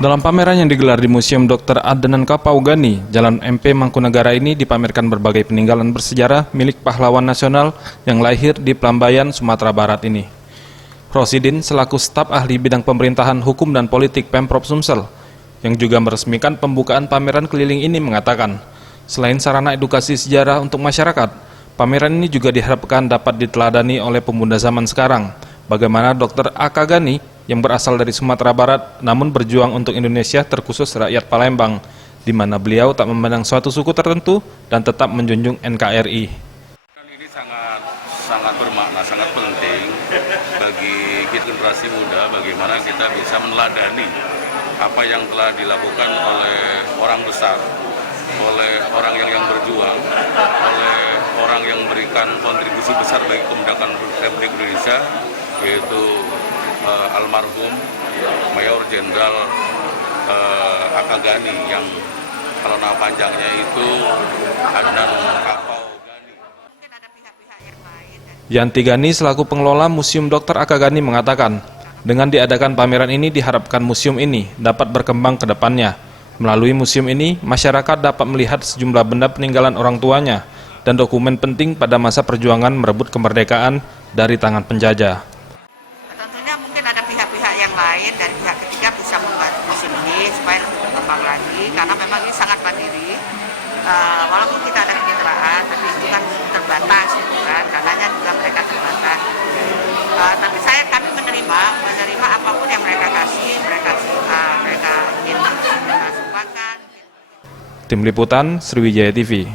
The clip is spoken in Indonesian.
Dalam pameran yang digelar di Museum Dr. Adnan Kapaugani, Jalan MP Mangkunegara ini dipamerkan berbagai peninggalan bersejarah milik pahlawan nasional yang lahir di Plambayan, Sumatera Barat ini. Rosidin selaku staf ahli bidang pemerintahan hukum dan politik Pemprov Sumsel, yang juga meresmikan pembukaan pameran keliling ini mengatakan, selain sarana edukasi sejarah untuk masyarakat, pameran ini juga diharapkan dapat diteladani oleh pemuda zaman sekarang, bagaimana Dr. Akagani yang berasal dari Sumatera Barat namun berjuang untuk Indonesia terkhusus rakyat Palembang, di mana beliau tak memandang suatu suku tertentu dan tetap menjunjung NKRI. Ini sangat bermakna, sangat penting bagi generasi muda bagaimana kita bisa meneladani apa yang telah dilakukan oleh orang besar, oleh orang yang berjuang, oleh orang yang memberikan kontribusi besar bagi kemerdekaan Republik Indonesia, yaitu almarhum Mayor Jenderal Akagani yang kalau nama panjangnya itu Adnan Kapaugani. Yanti Gani selaku pengelola Museum Dr. Akagani mengatakan, dengan diadakan pameran ini diharapkan museum ini dapat berkembang ke depannya. Melalui museum ini, masyarakat dapat melihat sejumlah benda peninggalan orang tuanya dan dokumen penting pada masa perjuangan merebut kemerdekaan dari tangan penjajah. Tentunya mungkin ada pihak-pihak yang lain dari pihak ketiga bisa membantu museum ini supaya lebih berkembang lagi, karena memang ini sangat mandiri. Walaupun kita ada kemitraan, tapi itu kan terbatas, gitu kan, dananya juga mereka terbatas. Tapi kami menerima apapun yang mereka kasih, mereka ingin sumbangkan. Tim Liputan, Sriwijaya TV.